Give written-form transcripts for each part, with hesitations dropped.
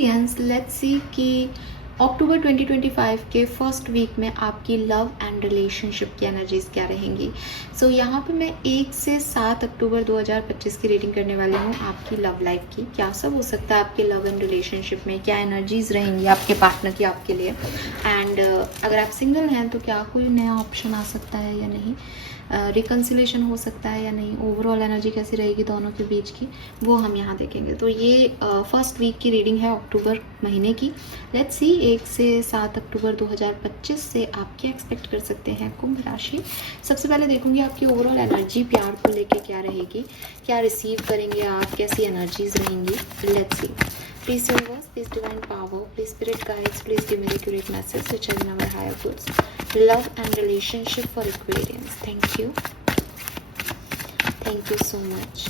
Let's see कि अक्टूबर 2025 के first week में आपकी लव एंड रिलेशनशिप की एनर्जीज क्या रहेंगी। सो यहाँ पे मैं 1 से 7 अक्टूबर 2025 की रीडिंग करने वाली हूँ आपकी लव लाइफ की। क्या सब हो सकता है आपके लव एंड रिलेशनशिप में, क्या एनर्जीज रहेंगी आपके पार्टनर की आपके लिए, एंड अगर आप सिंगल हैं तो क्या कोई नया ऑप्शन आ सकता है या नहीं, रिकन्सिलेशन हो सकता है या नहीं, ओवरऑल एनर्जी कैसी रहेगी दोनों के बीच की, वो हम यहाँ देखेंगे। तो ये फर्स्ट वीक की रीडिंग है अक्टूबर महीने की। लेट्स सी 1 से 7 अक्टूबर 2025 से आप क्या एक्सपेक्ट कर सकते हैं कुंभ राशि। सबसे पहले देखूंगी आपकी ओवरऑल एनर्जी प्यार को लेके क्या रहेगी, क्या रिसीव करेंगे आप, कैसी एनर्जीज रहेंगी। Let's see. Please universe, please divine power, please spirit guides, please give me the accurate message which are in our higher goods. Love and relationship for Aquarians. Thank you. Thank you so much.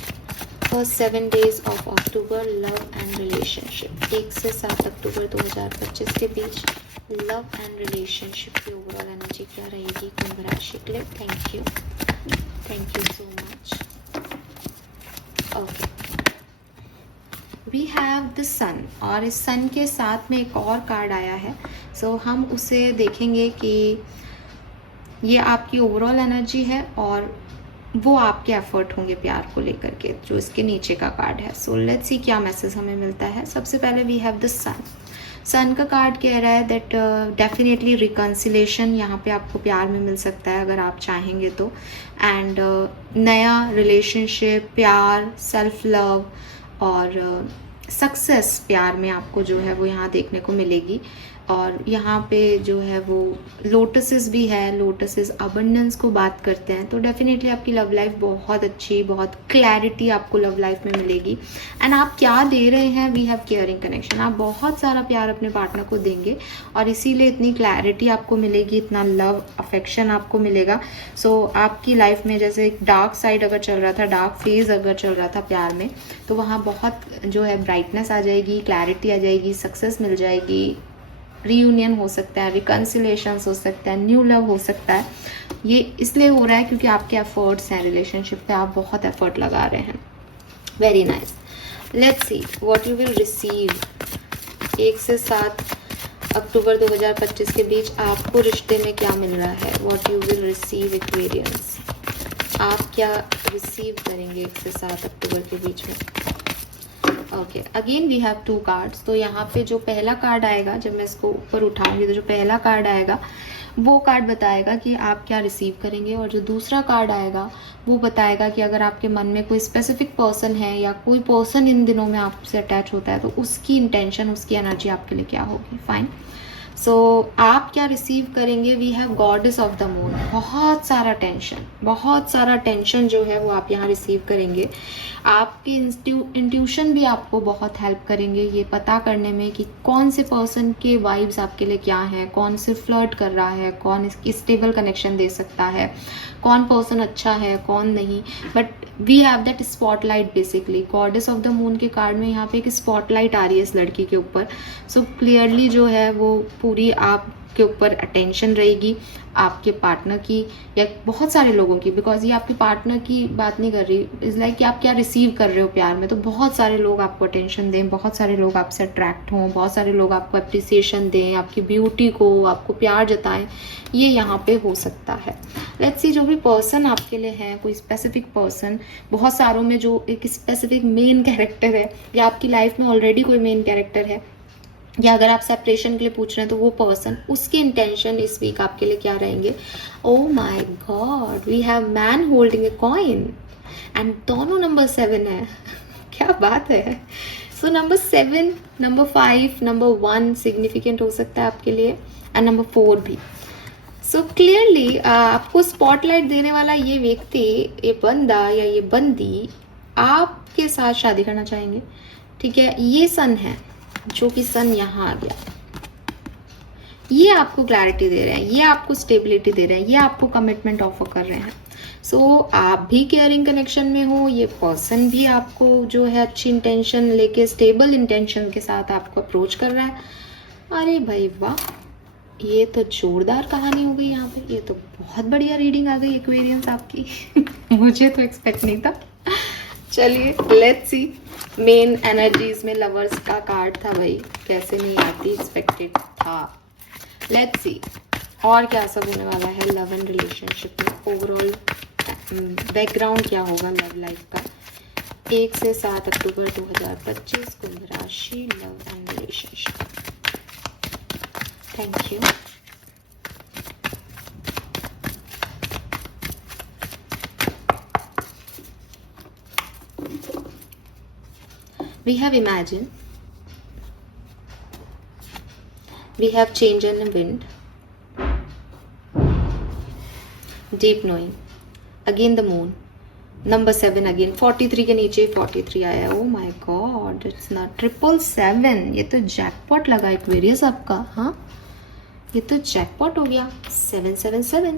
First 7 days of October, love and relationship. 1 से 7 अक्टूबर 2025 के बीच love and relationship की overall energy क्या रहेगी कुंभ राशि के लिए। Thank you so much. Okay, we have the sun, और इस सन के साथ में एक और कार्ड आया है। सो हम उसे देखेंगे कि ये आपकी ओवरऑल एनर्जी है और वो आपके एफर्ट होंगे प्यार को लेकर के, जो इसके नीचे का कार्ड है। सो लेट्स सी क्या मैसेज हमें मिलता है। सबसे पहले वी हैव द सन। सन का कार्ड कह रहा है दैट डेफिनेटली रिकन्सिलेशन यहाँ पे आपको प्यार में मिल सकता है अगर आप चाहेंगे तो, एंड नया रिलेशनशिप, प्यार, सेल्फ लव और सक्सेस प्यार में आपको जो है वो यहाँ देखने को मिलेगी। और यहाँ पे जो है वो लोटसेस भी है, लोटसेस अबंडेंस को बात करते हैं। तो डेफिनेटली आपकी लव लाइफ बहुत अच्छी, बहुत क्लैरिटी आपको लव लाइफ में मिलेगी। एंड आप क्या दे रहे हैं, वी हैव केयरिंग कनेक्शन। आप बहुत सारा प्यार अपने पार्टनर को देंगे और इसीलिए इतनी क्लैरिटी आपको मिलेगी, इतना लव अफेक्शन आपको मिलेगा। सो आपकी लाइफ में जैसे एक डार्क साइड अगर चल रहा था, डार्क फेज अगर चल रहा था प्यार में, तो वहाँ बहुत जो है ब्राइटनेस आ जाएगी, क्लैरिटी आ जाएगी, सक्सेस मिल जाएगी, रीयूनियन हो सकता है, रिकन्सिलेशंस हो सकता है, न्यू लव हो सकता है। ये इसलिए हो रहा है क्योंकि आपके एफर्ट्स हैं रिलेशनशिप पे, आप बहुत एफर्ट लगा रहे हैं। Very nice. Let's see what you will receive 1 से 7 अक्टूबर 2025 के बीच आपको रिश्ते में क्या मिल रहा है। What you will receive Aquarians, आप क्या रिसीव करेंगे 1 से 7 अक्टूबर के बीच में। Okay, again we have 2 cards. तो यहाँ पे जो पहला कार्ड आएगा, जब मैं इसको ऊपर उठाऊंगी तो जो पहला कार्ड आएगा वो कार्ड बताएगा कि आप क्या रिसीव करेंगे, और जो दूसरा कार्ड आएगा वो बताएगा कि अगर आपके मन में कोई स्पेसिफिक पर्सन है या कोई पर्सन इन दिनों में आपसे अटैच होता है तो उसकी इंटेंशन, उसकी एनर्जी आपके लिए क्या होगी। फाइन। सो आप क्या रिसीव करेंगे। We have goddess of the moon. बहुत सारा टेंशन जो है वो आप यहाँ रिसीव करेंगे। आपकी इंट्यूशन भी आपको बहुत हेल्प करेंगे ये पता करने में कि कौन से पर्सन के वाइब्स आपके लिए क्या है, कौन से फ्लर्ट कर रहा है, कौन इसकी स्टेबल कनेक्शन दे सकता है, कौन पर्सन अच्छा है कौन नहीं। But we have that spotlight. Basically goddess of the moon के कार्ड में यहाँ पे एक स्पॉटलाइट आ रही है इस लड़की के ऊपर। सो क्लियरली जो है वो पूरी आपके ऊपर अटेंशन रहेगी आपके पार्टनर की या बहुत सारे लोगों की, बिकॉज ये आपके पार्टनर की बात नहीं कर रही। इज लाइक कि आप क्या रिसीव कर रहे हो प्यार में। तो बहुत सारे लोग आपको अटेंशन दें, बहुत सारे लोग आपसे अट्रैक्ट हों, बहुत सारे लोग आपको अप्रिसिएशन दें, आपकी ब्यूटी को, आपको प्यार जताएं, ये यहाँ पे हो सकता है। लेट्स सी जो भी पर्सन आपके लिए है, कोई स्पेसिफिक पर्सन, बहुत सारों में जो एक स्पेसिफिक मेन कैरेक्टर है, या आपकी लाइफ में ऑलरेडी कोई मेन कैरेक्टर है, या अगर आप सेपरेशन के लिए पूछ रहे हैं तो वो पर्सन, उसके इंटेंशन इस वीक आपके लिए क्या रहेंगे। Oh my god, we have man holding a coin and दोनों नंबर 7 है। क्या बात है। So number 7, number 5, number 1 significant हो सकता है आपके लिए, एंड नंबर 4 भी। सो क्लियरली आपको स्पॉटलाइट देने वाला ये व्यक्ति, ये बंदा या ये बंदी आपके साथ शादी करना चाहेंगे। ठीक है, ये सन है जो कि सन यहाँ आ गया। ये आपको क्लैरिटी दे रहे हैं, ये आपको स्टेबिलिटी दे रहे हैं, ये आपको कमिटमेंट ऑफर कर रहे हैं। सो आप भी केयरिंग कनेक्शन में हो, ये पर्सन भी आपको जो है अच्छी इंटेंशन लेके, स्टेबल इंटेंशन के साथ आपको अप्रोच कर रहा है। अरे भाई वाह, ये तो जोरदार कहानी हो गई यहाँ पे। ये तो बहुत बढ़िया रीडिंग आ गई एक्वेरियंस आपकी। मुझे तो एक्सपेक्ट नहीं था। चलिए लेट्स सी। मेन एनर्जीज में लवर्स का कार्ड था भाई। कैसे नहीं आती, एक्सपेक्टेड था। लेट्स सी और क्या सब होने वाला है लव एंड रिलेशनशिप में। ओवरऑल बैकग्राउंड क्या होगा लव लाइफ का 1 से 7 अक्टूबर 2025 कुंभ राशि, love and relationship. Thank you. We have imagined, we have change and wind, deep knowing, again the moon, number 7 again 43 के नीचे 43 आया। ओ माय गॉड, इट्स नॉट 777। ये तो जैकपॉट लगा एक्वेरियस आपका। हाँ, ये तो जैकपॉट हो गया 777।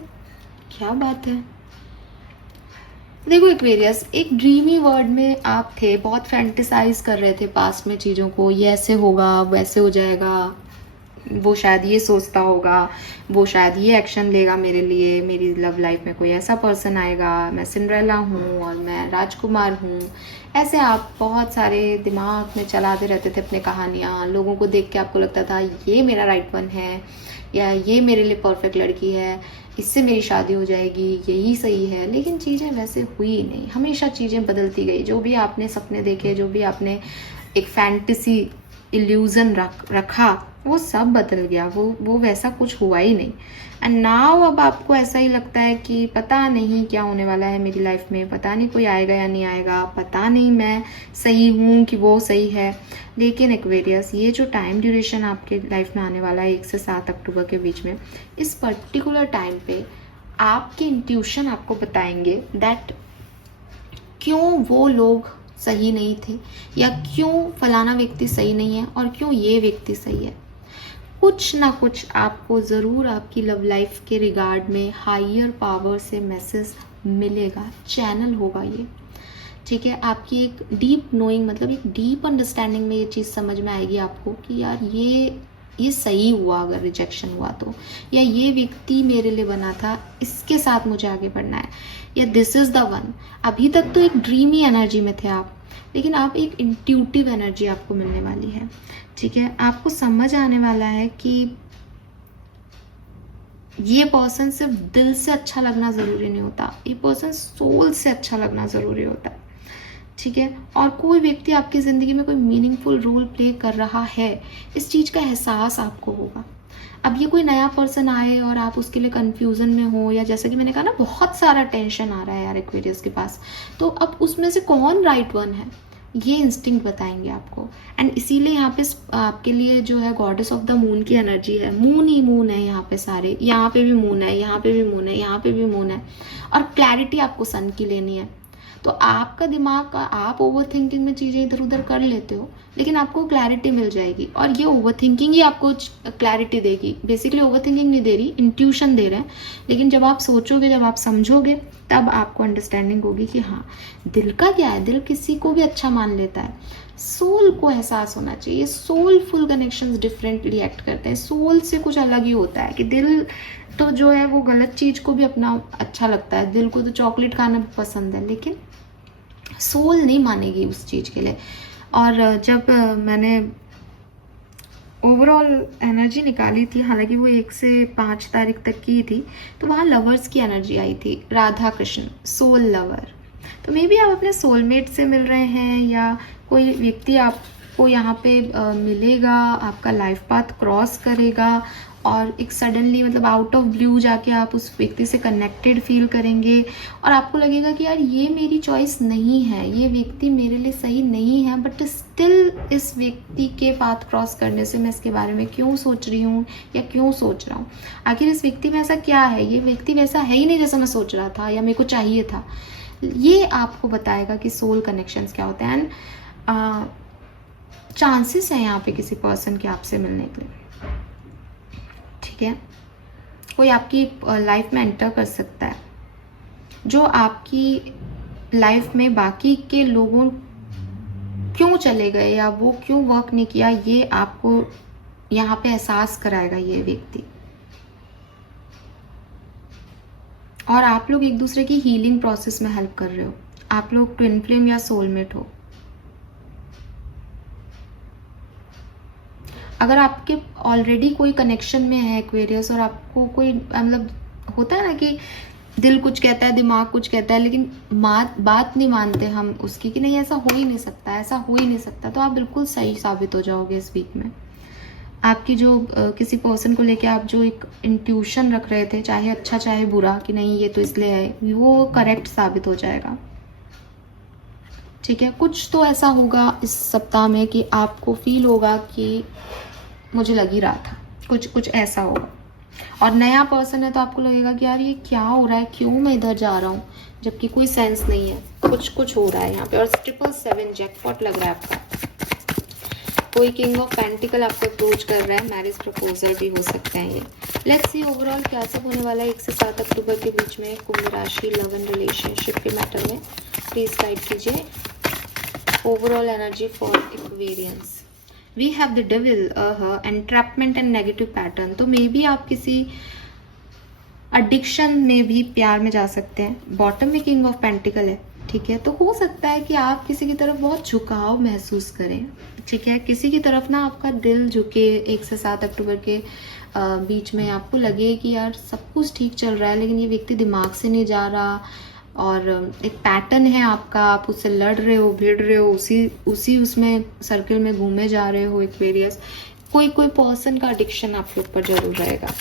क्या बात है। देखो एक्वेरियस, एक ड्रीमी वर्ल्ड में आप थे, बहुत फैंटिसाइज कर रहे थे पास्ट में चीज़ों को, ये ऐसे होगा वैसे हो जाएगा, वो शायद ये सोचता होगा, वो शायद ये एक्शन लेगा मेरे लिए, मेरी लव लाइफ में कोई ऐसा पर्सन आएगा, मैं सिंड्रेला हूँ और मैं राजकुमार हूँ। ऐसे आप बहुत सारे दिमाग में चलाते रहते थे अपने कहानियाँ। लोगों को देख के आपको लगता था ये मेरा राइट वन है, या ये मेरे लिए परफेक्ट लड़की है, इससे मेरी शादी हो जाएगी, यही सही है। लेकिन चीज़ें वैसे हुई नहीं, हमेशा चीज़ें बदलती गई। जो भी आपने सपने देखे, जो भी आपने एक फैंटेसी इल्यूजन रखा, वो सब बदल गया। वो वैसा कुछ हुआ ही नहीं। एंड नाउ अब आपको ऐसा ही लगता है कि पता नहीं क्या होने वाला है मेरी लाइफ में, पता नहीं कोई आएगा या नहीं आएगा, पता नहीं मैं सही हूँ कि वो सही है। लेकिन एक्वेरियस, ये जो टाइम ड्यूरेशन आपके लाइफ में आने वाला है 1 से 7 अक्टूबर के बीच में, इस पर्टिकुलर टाइम पे आपके इंट्यूशन आपको बताएंगे दैट क्यों वो लोग सही नहीं थे, या क्यों फलाना व्यक्ति सही नहीं है और क्यों ये व्यक्ति सही है। कुछ ना कुछ आपको ज़रूर आपकी लव लाइफ के रिगार्ड में हायर पावर से मैसेज मिलेगा, चैनल होगा ये। ठीक है, आपकी एक डीप नोइंग, मतलब एक डीप अंडरस्टैंडिंग में ये चीज़ समझ में आएगी आपको कि यार ये सही हुआ अगर रिजेक्शन हुआ तो, या ये व्यक्ति मेरे लिए बना था, इसके साथ मुझे आगे बढ़ना है, या दिस इज़ द वन। अभी तक तो एक ड्रीमी एनर्जी में थे आप, लेकिन आप एक इंट्यूटिव एनर्जी आपको मिलने वाली है। ठीक है, आपको समझ आने वाला है कि ये पर्सन सिर्फ दिल से अच्छा लगना ज़रूरी नहीं होता, ये पर्सन सोल से अच्छा लगना ज़रूरी होता है। ठीक है, और कोई व्यक्ति आपकी ज़िंदगी में कोई मीनिंगफुल रोल प्ले कर रहा है, इस चीज़ का एहसास आपको होगा। अब ये कोई नया पर्सन आए और आप उसके लिए कंफ्यूजन में हो, या जैसा कि मैंने कहा ना, बहुत सारा टेंशन आ रहा है यार एक्वेरियस के पास, तो अब उसमें से कौन राइट वन है, ये इंस्टिंक्ट बताएंगे आपको। एंड इसीलिए यहाँ पे आपके लिए जो है गॉडेस ऑफ द मून की एनर्जी है। मून ही मून है यहाँ पे सारे, यहाँ पे भी मून है, यहाँ पे भी मून है, यहाँ पे भी मून है। और क्लैरिटी आपको सन की लेनी है। तो आपका दिमाग, आप ओवर थिंकिंग में चीज़ें इधर उधर कर लेते हो, लेकिन आपको क्लैरिटी मिल जाएगी। और ये ओवर थिंकिंग ही आपको क्लैरिटी देगी। बेसिकली ओवर थिंकिंग नहीं दे रही, इंट्यूशन दे रहे हैं। लेकिन जब आप सोचोगे, जब आप समझोगे, तब आपको अंडरस्टैंडिंग होगी कि हाँ, दिल का क्या है, दिल किसी को भी अच्छा मान लेता है। सोल को एहसास होना चाहिए। सोलफुल कनेक्शंस डिफरेंटली एक्ट करते हैं। सोल से कुछ अलग ही होता है कि दिल तो जो है वो गलत चीज़ को भी अपना अच्छा लगता है। दिल को तो चॉकलेट खाना भी पसंद है, लेकिन सोल नहीं मानेगी उस चीज़ के लिए। और जब मैंने ओवरऑल एनर्जी निकाली थी, हालांकि वो 1 से 5 तारीख तक की थी, तो वहाँ लवर्स की एनर्जी आई थी, राधा कृष्ण, सोल लवर। तो मे बी आप अपने सोलमेट से मिल रहे हैं, या कोई व्यक्ति आपको यहाँ पे मिलेगा, आपका लाइफ पाथ क्रॉस करेगा, और एक सडनली, मतलब आउट ऑफ ब्लू जाके आप उस व्यक्ति से कनेक्टेड फील करेंगे, और आपको लगेगा कि यार ये मेरी चॉइस नहीं है, ये व्यक्ति मेरे लिए सही नहीं है, बट स्टिल इस व्यक्ति के पाथ क्रॉस करने से मैं इसके बारे में क्यों सोच रही हूँ, या क्यों सोच रहा हूँ। आखिर इस व्यक्ति में ऐसा क्या है, ये व्यक्ति वैसा है ही नहीं जैसा मैं सोच रहा था या मेरे को चाहिए था। ये आपको बताएगा कि सोल कनेक्शंस क्या होते हैं। एंड चांसेस हैं यहाँ पे किसी पर्सन के आपसे मिलने के लिए। ठीक है, कोई आपकी लाइफ में एंटर कर सकता है जो आपकी लाइफ में बाकी के लोगों क्यों चले गए या वो क्यों वर्क नहीं किया, ये आपको यहाँ पे एहसास कराएगा ये व्यक्ति। और आप लोग एक दूसरे की हीलिंग प्रोसेस में हेल्प कर रहे हो। आप लोग ट्विन फ्लेम या सोलमेट हो। अगर आपके ऑलरेडी कोई कनेक्शन में है एक्वेरियस और आपको कोई मतलब होता है ना कि दिल कुछ कहता है, दिमाग कुछ कहता है, लेकिन बात नहीं मानते हम उसकी कि नहीं ऐसा हो ही नहीं सकता, ऐसा हो ही नहीं सकता, तो आप बिल्कुल सही साबित हो जाओगे इस वीक में। आपकी जो किसी पर्सन को लेके आप जो एक इंट्यूशन रख रहे थे, चाहे अच्छा चाहे बुरा, कि नहीं ये तो इसलिए है, वो करेक्ट साबित हो जाएगा। ठीक है, कुछ तो ऐसा होगा इस सप्ताह में कि आपको फील होगा कि मुझे लग ही रहा था, कुछ ऐसा होगा। और नया पर्सन है तो आपको लगेगा कि यार ये क्या हो रहा है, क्यों मैं इधर जा रहा हूँ, जबकि कोई सेंस नहीं है, कुछ हो रहा है यहाँ पे। और 777 जैकपॉट लग रहा है आपका। कोई किंग ऑफ पेंटिकल आपको अप्रोच कर रहा है, मैरिज प्रपोजल भी हो सकते हैं ये। लेट्स सी ओवरऑल क्या सब होने वाला है 1 से 7 अक्टूबर के बीच में कुंभ राशि लव एंड रिलेशनशिप के मैटर में। प्लीज गाइड कीजिए overall energy for Aquarians. We have the devil, entrapment and negative pattern. तो मे बी आप किसी एडिक्शन में भी प्यार में जा सकते हैं। बॉटम में किंग ऑफ पेंटिकल है, ठीक है, तो हो सकता है कि आप किसी की तरफ बहुत झुकाव महसूस करें। ठीक है, किसी की तरफ ना आपका दिल झुके 1 से 7 अक्टूबर के बीच में। आपको लगे कि यार सब कुछ ठीक चल रहा है, लेकिन ये व्यक्ति दिमाग से नहीं जा रहा, और एक पैटर्न है आपका, आप उससे लड़ रहे हो, भिड़ रहे हो, उसी उसमें सर्कल में घूमे जा रहे हो एक्वेरियस। कोई पर्सन का एडिक्शन आपके ऊपर जरूर रहेगा।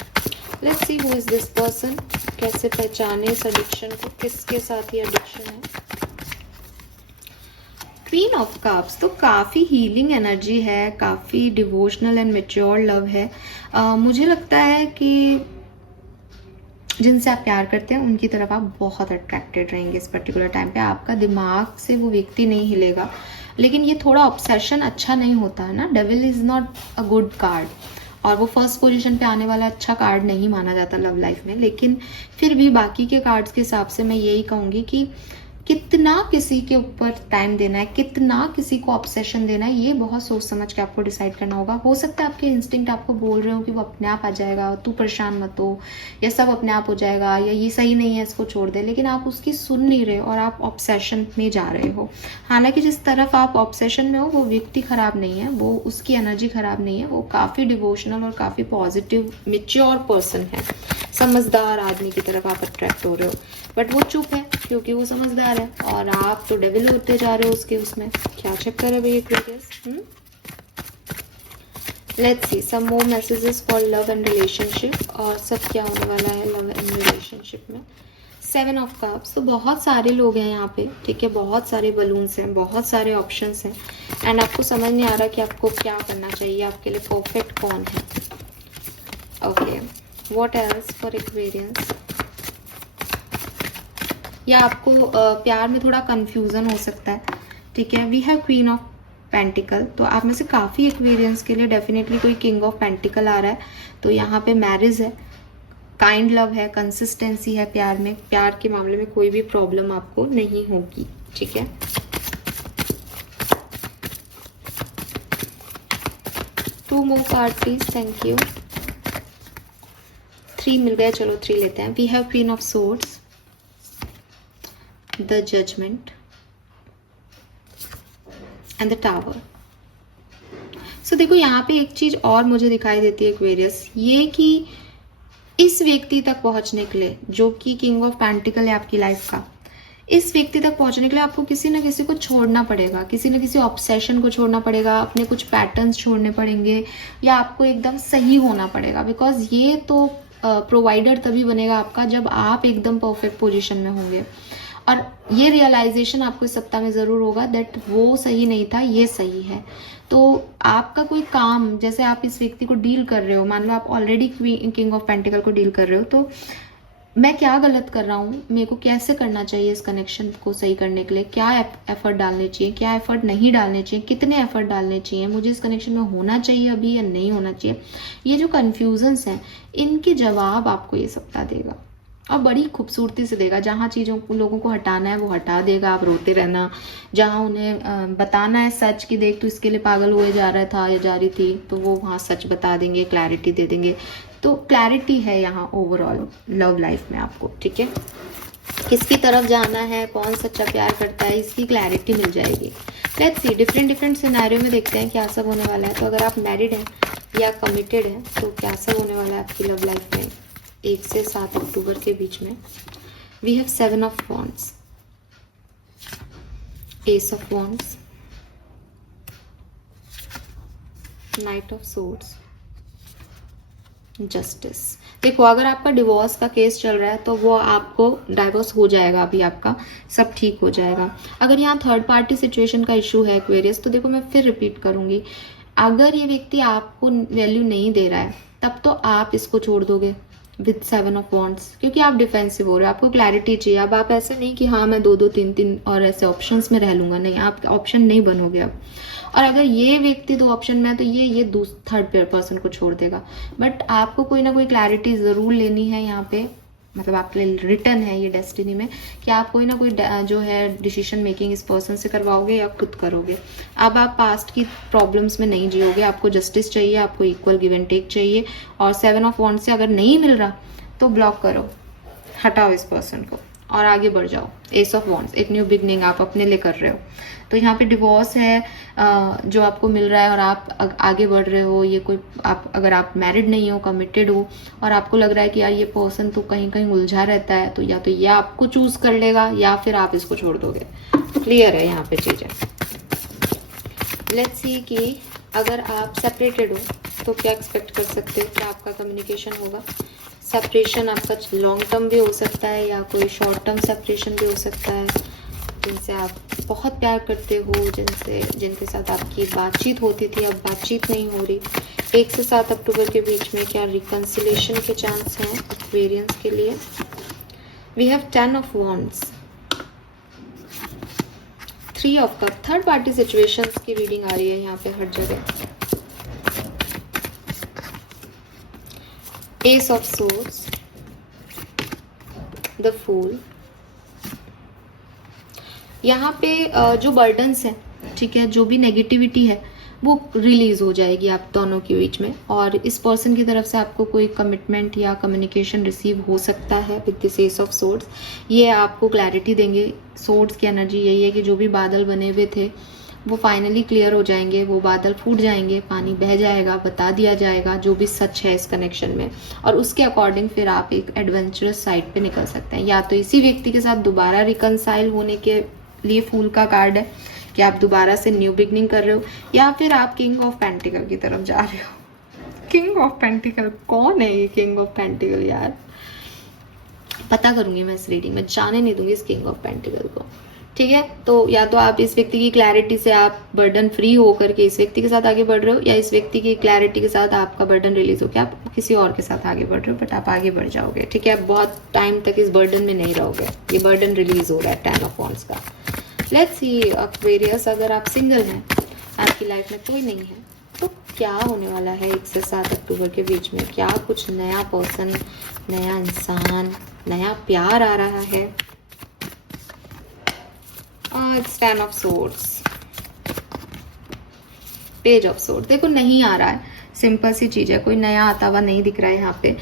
Let's see who is this person, कैसे पहचाने इस एडिक्शन को, किसके साथ ये एडिक्शन है। क्वीन ऑफ कप्स, तो काफ़ी हीलिंग एनर्जी है, काफ़ी डिवोशनल एंड मैच्योर लव है। मुझे लगता है कि जिनसे आप प्यार करते हैं उनकी तरफ आप बहुत अट्रैक्टेड रहेंगे इस पर्टिकुलर टाइम पे। आपका दिमाग से वो व्यक्ति नहीं हिलेगा, लेकिन ये थोड़ा ऑब्सेशन अच्छा नहीं होता है ना। Devil is not a good card, और वो फर्स्ट पोजीशन पे आने वाला अच्छा कार्ड नहीं माना जाता लव लाइफ में। लेकिन फिर भी बाकी के कार्ड्स के हिसाब से मैं यही कहूँगी कि कितना किसी के ऊपर टाइम देना है, कितना किसी को ऑब्सेशन देना है, ये बहुत सोच समझ के आपको डिसाइड करना होगा। हो सकता है आपके इंस्टिंक्ट आपको बोल रहे हो कि वो अपने आप आ जाएगा, तू परेशान मत हो, या सब अपने आप हो जाएगा, या ये सही नहीं है इसको छोड़ दे, लेकिन आप उसकी सुन नहीं रहे और आप ऑब्सेशन में जा रहे हो। हालांकि जिस तरफ आप ऑब्सेशन में हो वो व्यक्ति खराब नहीं है, वो उसकी एनर्जी खराब नहीं है, वो काफ़ी डिवोशनल और काफ़ी पॉजिटिव मैच्योर पर्सन है, समझदार आदमी की तरफ आप अट्रैक्ट हो रहे हो। बट वो चुप है क्योंकि वो समझदार है, और आप तो डेविल होते जा रहे हो उसके उसमें। क्या चक्कर है भैया Aquarius. Let's see some more messages for love and relationship, और सब क्या होने वाला है लव एंड रिलेशनशिप में। 7 ऑफ कप्स, तो बहुत सारे लोग हैं यहाँ पे, ठीक है, बहुत सारे बलून्स हैं, बहुत सारे ऑप्शंस हैं, एंड आपको समझ नहीं आ रहा कि आपको क्या करना चाहिए, आपके लिए परफेक्ट कौन है। Okay, what else for Aquarians. या आपको प्यार में थोड़ा कंफ्यूजन हो सकता है, ठीक है। We have queen of pentacle, तो आप में से काफ़ी एक्वेरियंस के लिए डेफिनेटली कोई किंग ऑफ पेंटिकल आ रहा है। तो यहाँ पे मैरिज है, काइंड लव है, कंसिस्टेंसी है प्यार में, प्यार के मामले में कोई भी प्रॉब्लम आपको नहीं होगी, ठीक है। Two more card please, thank you. 3 मिल गए, चलो 3 लेते हैं। We have queen of swords, the judgement and the tower. So देखो यहाँ पे एक चीज और मुझे दिखाई देती है एक्वेरियस, ये कि इस व्यक्ति तक पहुंचने के लिए, जो कि किंग ऑफ पेंटिकल है आपकी लाइफ का, इस व्यक्ति तक पहुंचने के लिए आपको किसी न किसी को छोड़ना पड़ेगा, किसी न किसी ऑब्सेशन को छोड़ना पड़ेगा, अपने कुछ पैटर्न्स छोड़ने पड़ेंगे, या आपको एकदम सही होना पड़ेगा। बिकॉज ये तो प्रोवाइडर तभी बनेगा आपका जब आप एकदम परफेक्ट पोजीशन में होंगे, और ये रियलाइजेशन आपको इस सप्ताह में ज़रूर होगा दैट वो सही नहीं था, ये सही है। तो आपका कोई काम, जैसे आप इस व्यक्ति को डील कर रहे हो, मान लो आप ऑलरेडी किंग ऑफ पेंटिकल को डील कर रहे हो, तो मैं क्या गलत कर रहा हूँ, मेरे को कैसे करना चाहिए इस कनेक्शन को सही करने के लिए, क्या एफर्ट डालने चाहिए, क्या एफर्ट नहीं डालने चाहिए, कितने एफर्ट डालने चाहिए, मुझे इस कनेक्शन में होना चाहिए अभी या नहीं होना चाहिए। ये जो कन्फ्यूजन्स हैं, इनके जवाब आपको ये सप्ताह देगा, और बड़ी खूबसूरती से देगा। जहाँ चीज़ों को लोगों को हटाना है वो हटा देगा, आप रोते रहना। जहाँ उन्हें बताना है सच कि देख तू इसके लिए पागल हुए जा रहा था या जा रही थी, तो वो वहाँ सच बता देंगे, क्लैरिटी दे देंगे। तो क्लैरिटी है यहाँ ओवरऑल लव लाइफ में आपको, ठीक है। किसकी तरफ जाना है, कौन सच्चा प्यार करता है, इसकी क्लैरिटी मिल जाएगी। लेट्स सी डिफरेंट सिनेरियो में देखते हैं क्या सब होने वाला है। तो अगर आप मैरिड हैं या कमिटेड हैं तो क्या सब होने वाला है आपकी लव लाइफ में 1 से 7 अक्टूबर के बीच में। We have 7 of wands, ace of wands, knight of swords, justice. देखो अगर आपका डिवोर्स का केस चल रहा है तो वो आपको डाइवोर्स हो जाएगा, अभी आपका सब ठीक हो जाएगा। अगर यहाँ थर्ड पार्टी सिचुएशन का इशू है एक्वेरियस, तो देखो मैं फिर रिपीट करूंगी, अगर ये व्यक्ति आपको वैल्यू नहीं दे रहा है तब तो आप इसको छोड़ दोगे विद 7 ऑफ वॉन्ड्स, क्योंकि आप डिफेंसिव हो रहे हो, आपको क्लैरिटी चाहिए। अब आप ऐसे नहीं कि हाँ मैं 2-2 3-3 और ऐसे ऑप्शंस में रह लूंगा, नहीं, आप ऑप्शन नहीं बनोगे अब। और अगर ये व्यक्ति 2 ऑप्शन में है तो ये थर्ड पर्सन को छोड़ देगा। बट आपको कोई ना कोई क्लैरिटी ज़रूर लेनी है यहाँ पे, मतलब आपके लिए रिटर्न है ये डेस्टिनी में कि आप कोई ना कोई जो है डिसीजन मेकिंग इस पर्सन से करवाओगे या खुद करोगे। अब आप पास्ट की प्रॉब्लम्स में नहीं जियोगे, आपको जस्टिस चाहिए, आपको इक्वल गिव एंड टेक चाहिए। और 7 ऑफ वॉन्ड्स से अगर नहीं मिल रहा तो ब्लॉक करो, हटाओ इस पर्सन को और आगे बढ़ जाओ। एस ऑफ वॉन्ड्स, एक न्यू बिगनिंग आप अपने लिए कर रहे हो। तो यहाँ पे डिवोर्स है जो आपको मिल रहा है और आप आगे बढ़ रहे हो। ये कोई आप अगर आप मैरिड नहीं हो, कमिटेड हो और आपको लग रहा है कि यार ये पर्सन तो कहीं कहीं उलझा रहता है, तो या तो ये आपको चूज कर लेगा या फिर आप इसको छोड़ दोगे। क्लियर है यहाँ पे चीजें। लेट्स सी कि अगर आप सेपरेटेड हो तो क्या एक्सपेक्ट कर सकते हो, क्या आपका कम्युनिकेशन होगा। सेपरेशन आपका लॉन्ग टर्म भी हो सकता है या कोई शॉर्ट टर्म सेपरेशन भी हो सकता है, जिनसे आप बहुत प्यार करते हो, जिनके साथ आपकी बातचीत होती थी अब बातचीत नहीं हो रही। 1 से 7 अक्टूबर के बीच में क्या रिकंसिलेशन के चांस हैं एक्वेरियंस के लिए। We have 10 of wands, 3 of cup. Third party situations की रीडिंग आ रही है यहाँ पे हर जगह। Ace of swords, the fool. यहाँ पे जो बर्डन्स हैं, ठीक है, जो भी नेगेटिविटी है वो रिलीज हो जाएगी आप दोनों के बीच में। और इस पर्सन की तरफ से आपको कोई कमिटमेंट या कम्युनिकेशन रिसीव हो सकता है with this S of swords. ये आपको क्लैरिटी देंगे। सोर्ड्स की एनर्जी यही है कि जो भी बादल बने हुए थे वो फाइनली क्लियर हो जाएंगे, वो बादल फूट जाएंगे, पानी बह जाएगा, बता दिया जाएगा जो भी सच है इस कनेक्शन में। और उसके अकॉर्डिंग फिर आप एक एडवेंचरस साइड पे निकल सकते हैं। या तो इसी व्यक्ति के साथ दोबारा रिकनसाइल होने के लिए फूल का कार्ड है कि आप दोबारा से न्यू बिगनिंग कर रहे हो, या फिर आप किंग ऑफ पेंटिकल की तरफ जा रहे हो। किंग ऑफ पेंटिकल कौन है ये किंग ऑफ पेंटिकल यार? पता करूंगी मैं इस रीडिंग में, जाने नहीं दूंगी इस किंग ऑफ पेंटिकल को, ठीक है। तो या तो आप इस व्यक्ति की क्लैरिटी से आप बर्डन फ्री होकर के इस व्यक्ति के साथ आगे बढ़ रहे हो, या इस व्यक्ति की क्लैरिटी के साथ आपका बर्डन रिलीज होकर आप किसी और के साथ आगे बढ़ रहे हो, बट आप आगे बढ़ जाओगे, ठीक है। बहुत टाइम तक इस बर्डन में नहीं रहोगे, ये बर्डन रिलीज हो रहा है 10 ऑफ वॉन्ड्स का। लेट्स सी एक्वेरियस, अगर आप सिंगल हैं, आपकी लाइफ में कोई नहीं है, तो क्या होने वाला है 1 से 7 अक्टूबर के बीच में? क्या कुछ नया पर्सन, नया इंसान, नया प्यार आ रहा है? It's 10 of swords, page of sword. देखो नहीं आ रहा है, सिंपल सी चीज है, कोई नया आता हुआ नहीं दिख रहा है यहाँ पे।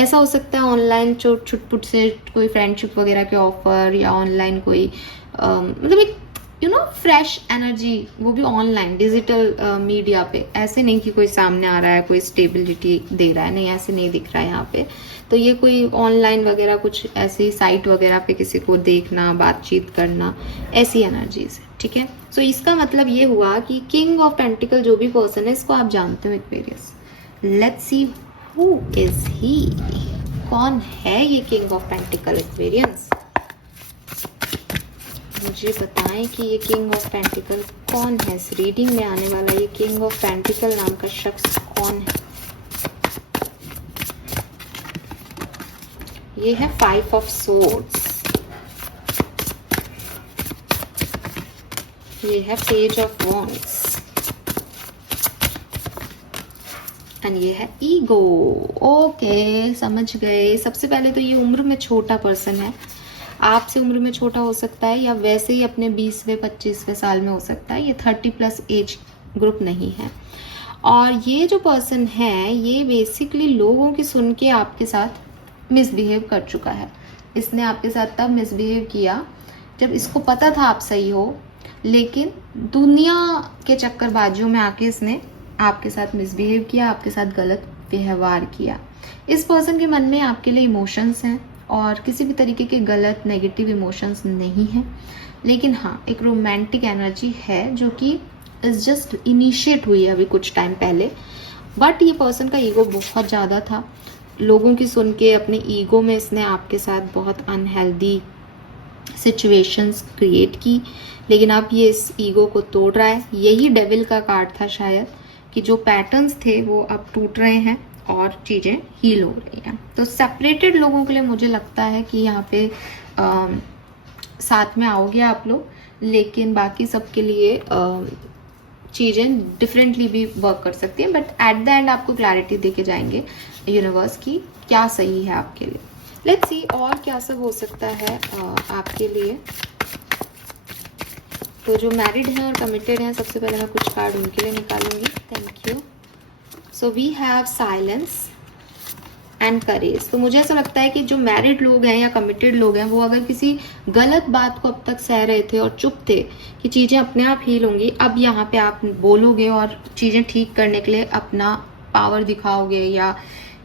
ऐसा हो सकता है ऑनलाइन छुटपुट से कोई फ्रेंडशिप वगैरह के ऑफर, या ऑनलाइन कोई मतलब एक फ्रेश एनर्जी, वो भी ऑनलाइन डिजिटल मीडिया पे। ऐसे नहीं कि कोई सामने आ रहा है, कोई स्टेबिलिटी दे रहा है, नहीं, ऐसे नहीं दिख रहा है यहाँ पे। तो ये कोई ऑनलाइन वगैरह कुछ ऐसी साइट वगैरह पे किसी को देखना, बातचीत करना, ऐसी एनर्जीज है, ठीक है। सो इसका मतलब ये हुआ कि किंग ऑफ पेंटिकल जो भी पर्सन है, इसको आप जानते हो Aquarius. Let's see who is he, कौन है ये किंग ऑफ पेंटिकल एक्वेरियंस? मुझे बताएं कि ये किंग ऑफ पेंटिकल कौन है? इस रीडिंग में आने वाला ये किंग ऑफ पेंटिकल नाम का शख्स कौन है? ये है 5 ऑफ सोर्ड्स, ये है पेज ऑफ वॉन्ड्स, एंड ये है ईगो। ओके, समझ गए। सबसे पहले तो ये उम्र में छोटा पर्सन है, आपसे उम्र में छोटा हो सकता है, या वैसे ही अपने 20वें 25वें साल में हो सकता है। ये 30+ एज ग्रुप नहीं है। और ये जो पर्सन है, ये बेसिकली लोगों की सुन के आपके साथ मिसबिहेव कर चुका है। इसने आपके साथ तब मिसबिहेव किया जब इसको पता था आप सही हो, लेकिन दुनिया के चक्करबाजियों में आके इसने आपके साथ मिसबिहेव किया, आपके साथ गलत व्यवहार किया। इस पर्सन के मन में आपके लिए इमोशंस हैं और किसी भी तरीके के गलत नेगेटिव इमोशंस नहीं हैं, लेकिन हाँ एक रोमांटिक एनर्जी है जो कि इज जस्ट इनिशिएट हुई है अभी कुछ टाइम पहले। बट ये पर्सन का ईगो बहुत ज़्यादा था, लोगों की सुन के अपने ईगो में इसने आपके साथ बहुत अनहेल्दी सिचुएशंस क्रिएट की, लेकिन अब ये इस ईगो को तोड़ रहा है। यही डेविल का कार्ड था शायद, कि जो पैटर्न्स थे वो अब टूट रहे हैं और चीज़ें हील हो रही हैं। तो सेपरेटेड लोगों के लिए मुझे लगता है कि यहाँ पे साथ में आओगे आप लोग, लेकिन बाकी सबके लिए चीज़ें डिफरेंटली भी वर्क कर सकती हैं। बट एट द एंड आपको क्लैरिटी दे के जाएंगे यूनिवर्स की क्या सही है आपके लिए। लेट्स सी और क्या सब हो सकता है आपके लिए। तो जो मैरिड हैं और कमिटेड हैं, सबसे पहले मैं कुछ कार्ड उनके लिए निकालूंगी। Thank you. So we have silence and courage. तो मुझे ऐसा लगता है कि जो मैरिड लोग हैं या कमिटेड लोग हैं, वो अगर किसी गलत बात को अब तक सह रहे थे और चुप थे कि चीज़ें अपने आप हील होंगी, अब यहाँ पे आप बोलोगे और चीज़ें ठीक करने के लिए अपना पावर दिखाओगे या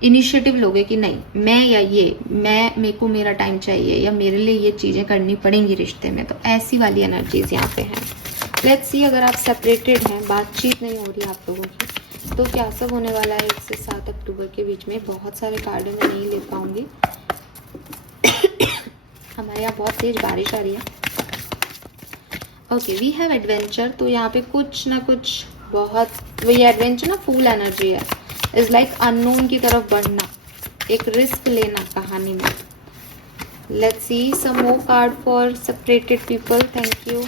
इनिशिएटिव लोगे कि नहीं मैं या ये मेरे को मेरा टाइम चाहिए या मेरे लिए ये चीज़ें करनी पड़ेंगी रिश्ते में। तो ऐसी वाली एनर्जीज यहाँ पे हैं। लेट्स सी अगर आप सेपरेटेड हैं, बातचीत नहीं हो रही आप लोगों की, तो क्या सब होने वाला है 1 से 7 अक्टूबर के बीच में। बहुत सारे कार्ड मैं नहीं ले पाऊंगी हमारे यहाँ बहुत तेज बारिश आ रही है। Okay we have adventure. तो यहाँ पे कुछ ना कुछ बहुत वही एडवेंचर ना फुल एनर्जी है, इज लाइक अननोन की तरफ बढ़ना, एक रिस्क लेना कहानी में। Let's see some more card for separated people. Thank you.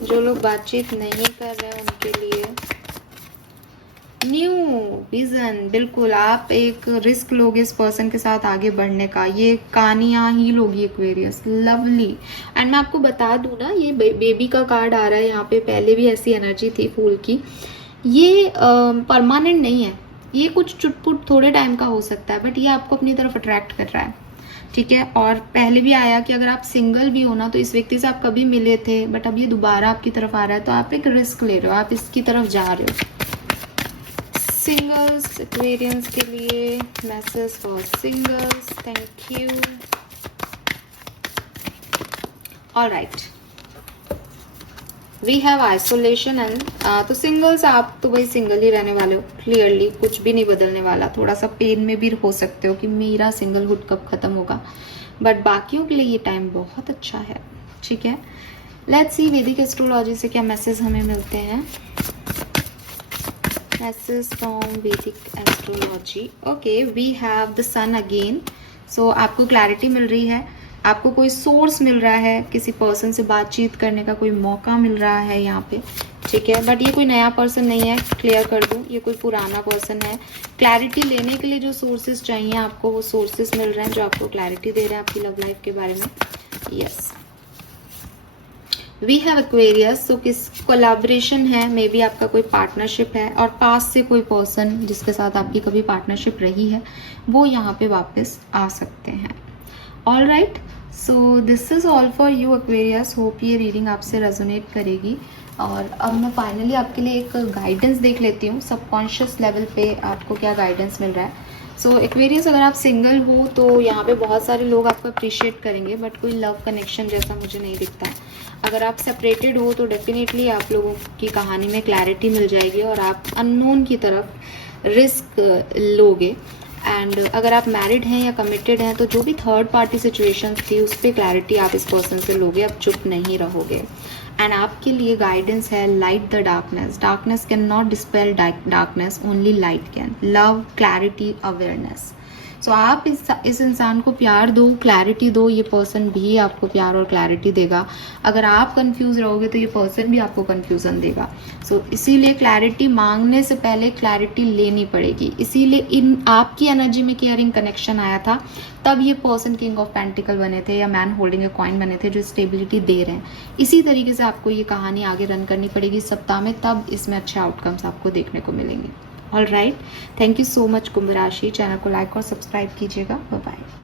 जो लोग बातचीत नहीं कर रहे हैं उनके लिए न्यू विजन। बिल्कुल आप एक रिस्क लोगे इस पर्सन के साथ आगे बढ़ने का। ये कहानियाँ ही लोगी एक्वेरियस। लवली। एंड मैं आपको बता दूं ना, ये बेबी का कार्ड आ रहा है यहाँ पे, पहले भी ऐसी एनर्जी थी फूल की। ये परमानेंट नहीं है, ये कुछ चुटपुट थोड़े टाइम का हो सकता है, बट ये आपको अपनी तरफ अट्रैक्ट कर रहा है, ठीक है। और पहले भी आया कि अगर आप सिंगल भी हो ना, तो इस व्यक्ति से आप कभी मिले थे बट अब ये दोबारा आपकी तरफ आ रहा है, तो आप एक रिस्क ले रहे हो, आप इसकी तरफ जा रहे हो। सिंगल्स एक्वेरियंस के लिए message for singles. Thank you. Alright we have isolation and तो सिंगल्स आप तो भाई सिंगल ही रहने वाले हो, क्लियरली कुछ भी नहीं बदलने वाला। थोड़ा सा पेन में भी हो सकते हो कि मेरा सिंगलहुड कब खत्म होगा, बट बाकियों के लिए ये टाइम बहुत अच्छा है, ठीक है। लेट्स सी वैदिक एस्ट्रोलॉजी से क्या मैसेज हमें मिलते हैं। Message from Vedic astrology. Okay we have the sun again. So आपको क्लैरिटी मिल रही है, आपको कोई सोर्स मिल रहा है, किसी पर्सन से बातचीत करने का कोई मौका मिल रहा है यहाँ पे, ठीक है। बट ये कोई नया पर्सन नहीं है, क्लियर कर दूँ, ये कोई पुराना पर्सन है। क्लैरिटी लेने के लिए जो सोर्सेज चाहिए आपको, वो सोर्सेज मिल रहे हैं जो आपको क्लैरिटी दे रहे हैं आपकी लव लाइफ के बारे में। Yes we have Aquarius. तो किस कोलैबोरेशन है, मे बी आपका कोई पार्टनरशिप है और पास से कोई पर्सन जिसके साथ आपकी कभी पार्टनरशिप रही है, वो यहाँ पे वापस आ सकते हैं। All right, so this is all for you Aquarius. Hope ये रीडिंग आपसे रेजोनेट करेगी। और अब मैं फाइनली आपके लिए एक गाइडेंस देख लेती हूँ, सबकॉन्शियस लेवल पे आपको क्या गाइडेंस मिल रहा है। सो एक्वेरियस अगर आप सिंगल हो तो यहाँ पे बहुत सारे लोग आपको अप्रिशिएट करेंगे, बट कोई लव कनेक्शन जैसा मुझे नहीं दिखता है। अगर आप सेपरेटेड हो तो डेफिनेटली आप लोगों की कहानी में क्लैरिटी मिल जाएगी और आप अननोन की तरफ रिस्क लोगे। एंड अगर आप मैरिड हैं या कमिटेड हैं, तो जो भी थर्ड पार्टी सिचुएशन थी उस पर क्लैरिटी आप इस पर्सन से लोगे, आप चुप नहीं रहोगे। एंड आपके लिए गाइडेंस है light the darkness. Darkness can not dispel darkness, only light can. Love, clarity, awareness. So आप इस इंसान को प्यार दो, क्लैरिटी दो, ये पर्सन भी आपको प्यार और क्लैरिटी देगा। अगर आप कंफ्यूज रहोगे तो ये पर्सन भी आपको कंफ्यूजन देगा। सो इसीलिए क्लैरिटी मांगने से पहले क्लैरिटी लेनी पड़ेगी। इसीलिए इन आपकी एनर्जी में केयरिंग कनेक्शन आया था, तब ये पर्सन किंग ऑफ पेंटिकल बने थे या मैन होल्डिंग ए कॉइन बने थे, जो स्टेबिलिटी दे रहे हैं। इसी तरीके से आपको ये कहानी आगे रन करनी पड़ेगी सप्ताह में, तब इसमें अच्छे आउटकम्स आपको देखने को मिलेंगे। All right, thank you so much Kumbh राशि। चैनल को लाइक और सब्सक्राइब कीजिएगा। Bye bye.